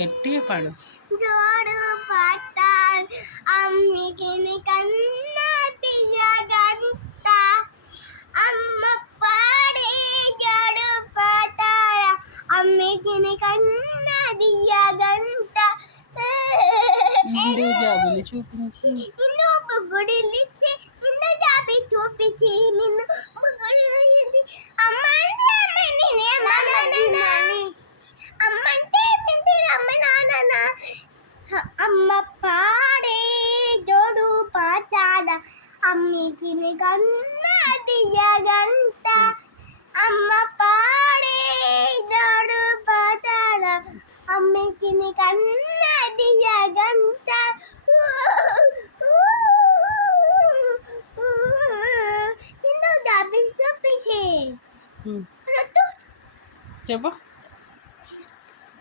గట్టిగా పాడు. జోడు పాతాన్ అమ్మికి కన్నా తీయగంట అమ్మ పాడే జోడు పాతాయ అమ్మికి కన్నా తీయగంట ఇందు జాబులు చూపించి. నిన్ను అమ్మికి కన్నా దియ్యగంట అమ్మ పాడే జోడు పాటాడ అమ్మికి కన్నా దియ్యగంట నిన్ను డబ్బులు చూపించే ఉమ్, రొట్టు చెప్పు